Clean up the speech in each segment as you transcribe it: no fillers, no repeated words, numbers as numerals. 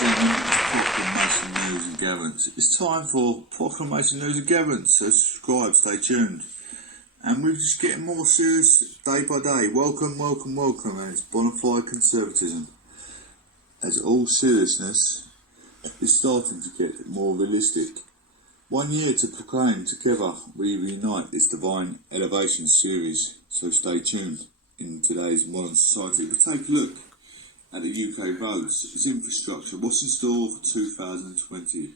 Proclamation News and Gatherence. It's time for Proclamation News and Gatherence, so subscribe, stay tuned. And we're just getting more serious day by day. Welcome, and it's bona fide conservatism. As all seriousness is starting to get more realistic. 1 year to proclaim together we reunite this divine elevation series, so stay tuned. In today's modern society, we take a look at the UK roads, its infrastructure, what's in store for 2020.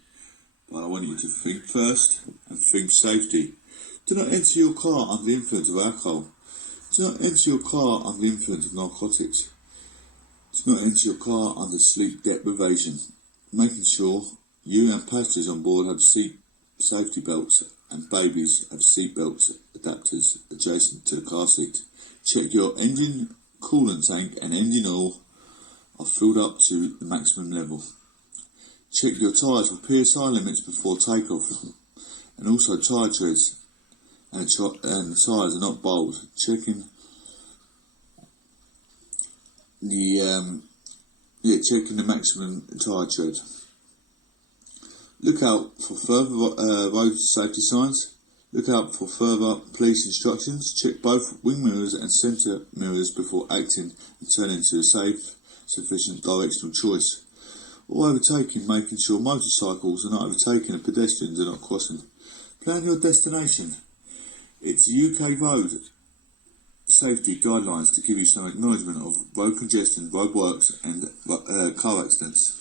But I want you to think first and think safety. Do not enter your car under the influence of alcohol. Do not enter your car under the influence of narcotics. Do not enter your car under sleep deprivation. Making sure you and passengers on board have safety belts and babies have seat belts adapters adjacent to the car seat. Check your engine coolant tank and engine oil are filled up to the maximum level. Check your tyres for PSI limits before takeoff, and also tyre treads and the tyres are not bowled. Checking the maximum tyre tread. Look out for further road safety signs. Look out for further police instructions. Check both wing mirrors and centre mirrors before acting and turning to a safe, sufficient directional choice. Or overtaking, making sure motorcycles are not overtaking and pedestrians are not crossing. Plan your destination. It's UK road safety guidelines to give you some acknowledgement of road congestion, road works and car accidents.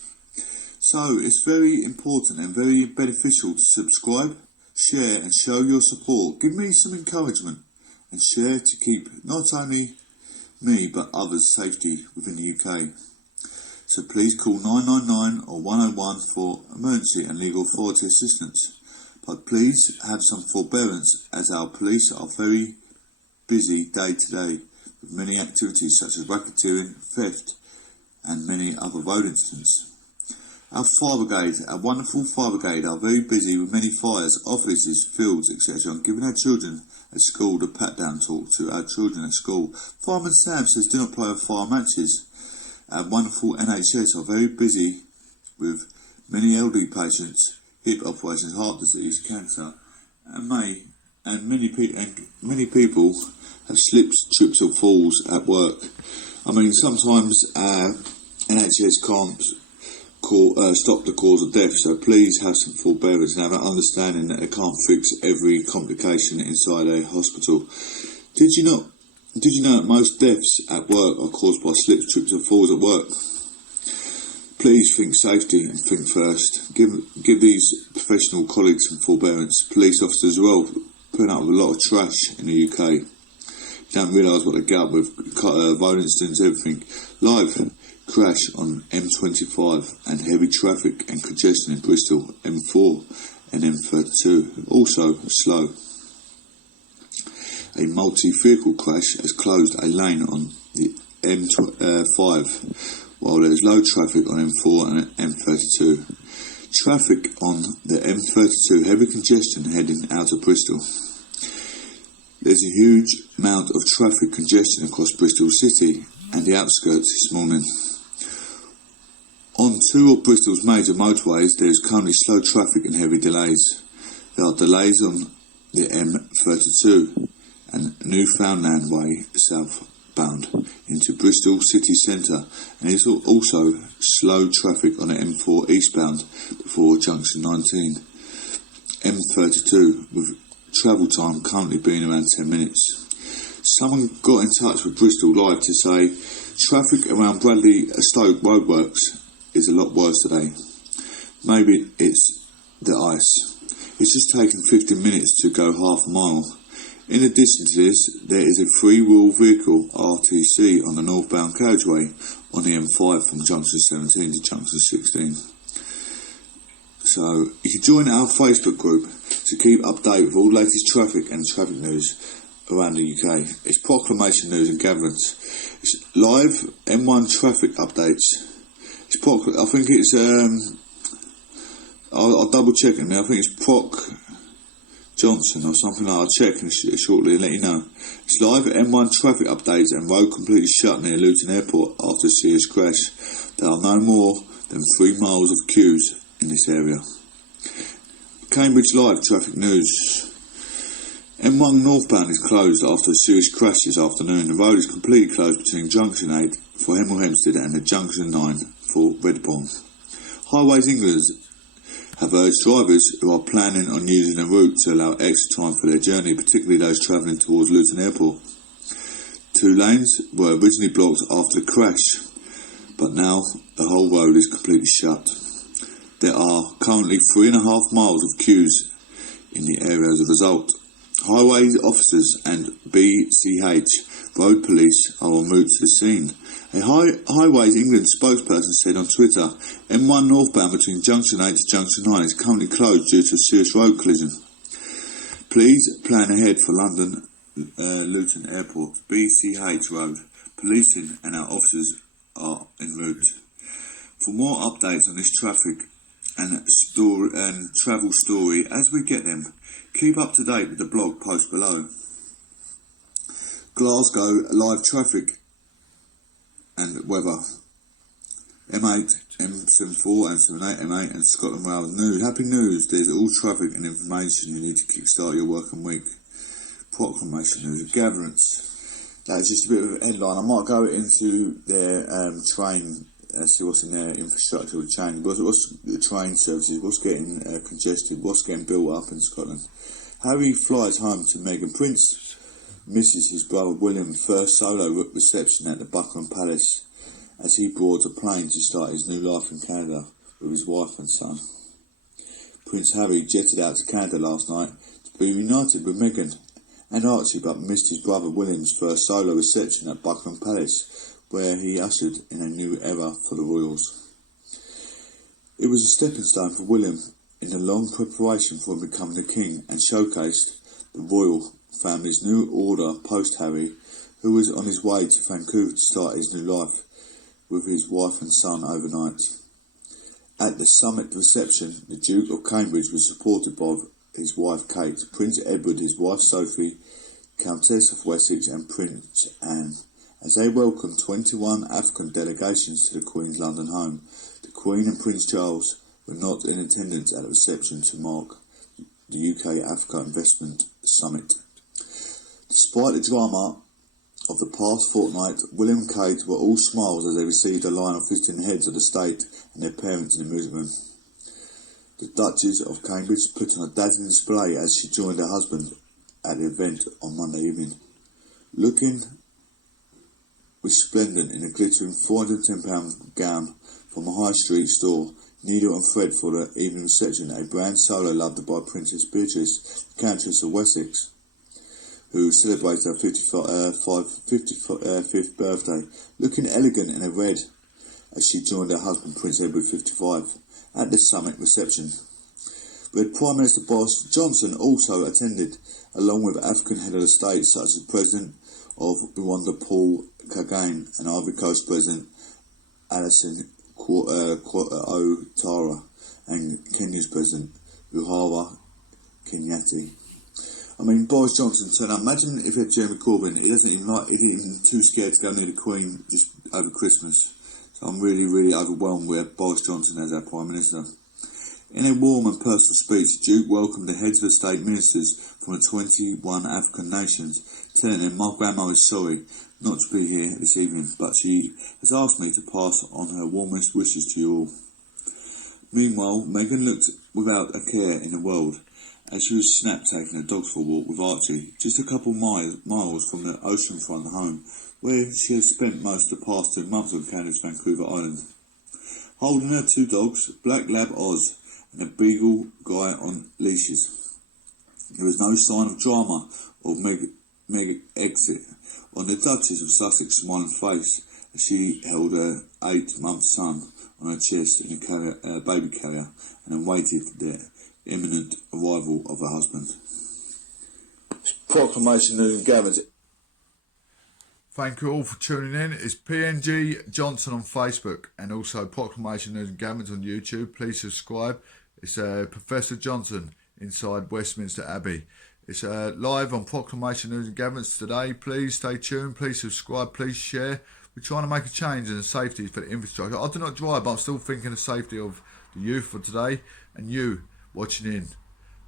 So it's very important and very beneficial to subscribe, share and show your support. Give me some encouragement and share to keep not only me but others' safety within the UK. So please call 999 or 101 for emergency and legal authority assistance. But please have some forbearance as our police are very busy day to day with many activities such as racketeering, theft and many other road incidents. Our fire brigade, our wonderful fire brigade, are very busy with many fires, offices, fields, etc. and giving our children at school the pat-down talk to our children at school. Fireman Sam says do not play with fire matches. Our wonderful NHS are very busy with many elderly patients, hip operations, heart disease, cancer, and many people have slips, trips or falls at work. I mean, sometimes NHS can't stop the cause of death, so please have some forbearance and have an understanding that they can't fix every complication inside a hospital. Did you know that most deaths at work are caused by slips, trips or falls at work? Please think safety and think first. Give these professional colleagues some forbearance. Police officers as well, putting up with a lot of trash in the UK. You don't realise what they get up with, road incidents, everything. Live crash on M25 and heavy traffic and congestion in Bristol, M4 and M32, also slow. A multi-vehicle crash has closed a lane on the M5 while there is low traffic on M4 and M32. Traffic on the M32, heavy congestion heading out of Bristol. There's a huge amount of traffic congestion across Bristol City and the outskirts this morning. On two of Bristol's major motorways there is currently slow traffic and heavy delays. There are delays on the M32 and Newfoundland Way southbound into Bristol city centre, and there is also slow traffic on the M4 eastbound before junction 19. M32 with travel time currently being around 10 minutes. Someone got in touch with Bristol Live to say traffic around Bradley Stoke roadworks is a lot worse today. Maybe it's the ice. It's just taken 15 minutes to go half a mile. In addition to this, there is a three-wheel vehicle RTC on the northbound carriageway on the M5 from junction 17 to junction 16. So you can join our Facebook group to keep updated with all the latest traffic and traffic news around the UK. It's Proclamation News and Gatherence. It's live M1 traffic updates. I think it's I'll double check it now. I think it's Proc Johnson or something like that. I'll check shortly and let you know. It's live M1 traffic updates and road completely shut near Luton Airport after a serious crash. There are no more than 3 miles of queues in this area. Cambridge Live traffic news. M1 northbound is closed after a serious crash this afternoon. The road is completely closed between Junction 8 for Hemel Hempstead and the Junction 9 for Redbourne. Highways England have urged drivers who are planning on using the route to allow extra time for their journey, particularly those travelling towards Luton Airport. 2 lanes were originally blocked after the crash, but now the whole road is completely shut. There are currently 3.5 miles of queues in the area as a result. Highways officers and BCH road police are en route to the scene. A Highways England spokesperson said on Twitter, M1 northbound between Junction 8 to Junction 9 is currently closed due to a serious road collision. Please plan ahead for London Luton Airport. BCH Road. Policing and our officers are en route. For more updates on this traffic and travel story as we get them, keep up to date with the blog post below. Glasgow live traffic and weather. M8, M74, M78, M8 and Scotland Rail news. Happy news, there's all traffic and information you need to kickstart your working week. Proclamation news. Gatherence. That's just a bit of a headline. I might go into their train, see what's in their infrastructure with change. What's the train services, what's getting congested, what's getting built up in Scotland. Harry flies home to Meghan. Prince misses his brother William's first solo reception at the Buckingham Palace as he boards a plane to start his new life in Canada with his wife and son. Prince Harry jetted out to Canada last night to be reunited with Meghan and Archie, but missed his brother William's first solo reception at Buckingham Palace, where he ushered in a new era for the royals. It was a stepping stone for William in the long preparation for becoming the king and showcased the royal family's new order post-Harry, who was on his way to Vancouver to start his new life with his wife and son overnight. At the summit reception, the Duke of Cambridge was supported by his wife Kate, Prince Edward, his wife Sophie, Countess of Wessex and Prince Anne. As they welcomed 21 African delegations to the Queen's London home, the Queen and Prince Charles were not in attendance at the reception to mark the UK-Africa Investment Summit. Despite the drama of the past fortnight, William and Kate were all smiles as they received a line of visiting heads of the state and their parents in the music room. The Duchess of Cambridge put on a dazzling display as she joined her husband at the event on Monday evening. Looking resplendent in a glittering £410 gown from a high street store, needle and thread for the evening reception, a brand solo loved by Princess Beatrice, Countess of Wessex, who celebrated her 55th birthday, looking elegant in a red as she joined her husband Prince Edward 55 at the summit reception. With Prime Minister Boris Johnson also attended, along with African head of the state such as President of Rwanda Paul Kagame and Ivory Coast President Alassane Ouattara and Kenya's President Uhuru Kenyatta. I mean, Boris Johnson turned up. Imagine if he had Jeremy Corbyn. He's even too scared to go near the Queen just over Christmas. So I'm really, really overwhelmed with Boris Johnson as our Prime Minister. In a warm and personal speech, the Duke welcomed the heads of the state ministers from the 21 African nations, telling them, "My grandma is sorry not to be here this evening, but she has asked me to pass on her warmest wishes to you all." Meanwhile, Meghan looked without a care in the world as she was snapped taking her dogs for a walk with Archie, just a couple miles from the oceanfront home, where she has spent most of the past 2 months on Canada's Vancouver Island. Holding her 2 dogs, Black Lab Oz and a Beagle Guy on leashes. There was no sign of drama or Meg exit on the Duchess of Sussex's smiling face as she held her 8-month son on her chest in a baby carrier and awaited the imminent arrival of her husband. Proclamation news and Gatherence. Thank you all for tuning in. It's PNG Johnson on Facebook and also Proclamation News and Gatherence on YouTube. Please subscribe. It's Professor Johnson inside Westminster Abbey. It's live on Proclamation News and Gatherence today. Please stay tuned. Please subscribe. Please share. We're trying to make a change in the safety for the infrastructure. I do not drive, but I'm still thinking of safety of the youth for today and you watching in.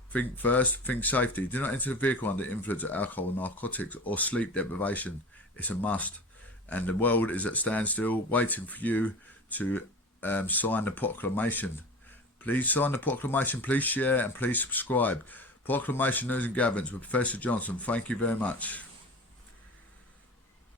Think first, think safety. Do not enter the vehicle under the influence of alcohol, narcotics or sleep deprivation. It's a must. And the world is at standstill waiting for you to sign the proclamation. Please sign the proclamation, please share and please subscribe. Proclamation News and Gatherence with Professor Johnson. Thank you very much.